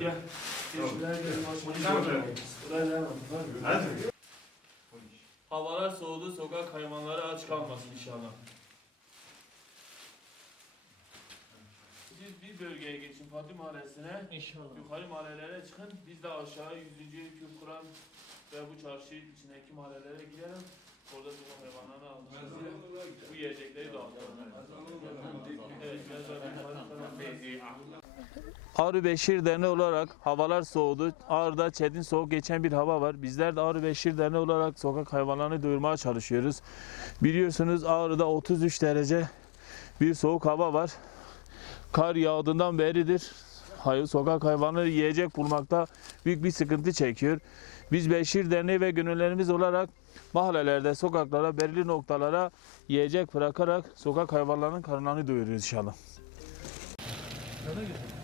Gel. Havalar soğudu, sokak hayvanları aç kalmasın inşallah. Siz bir bölgeye geçin Fatih Mahallesi'ne. İnşallah. Yukarı mahallelere çıkın. Biz de aşağı 100. Kül Kur'an ve bu çarşı içindeki mahallelere gidelim. Ağrı Beşir Derneği olarak havalar soğudu. Ağrı'da çetin soğuk geçen bir hava var. Bizler de Ağrı Beşir Derneği olarak sokak hayvanlarını duyurmaya çalışıyoruz. Biliyorsunuz Ağrı'da 33 derece bir soğuk hava var. Kar yağdığından beridir hay- sokak hayvanları yiyecek bulmakta büyük bir sıkıntı çekiyor. Biz Beşir Derneği ve gönüllerimiz olarak mahallelerde, sokaklara, belirli noktalara yiyecek bırakarak sokak hayvanlarının karınlarını doyuruyoruz inşallah.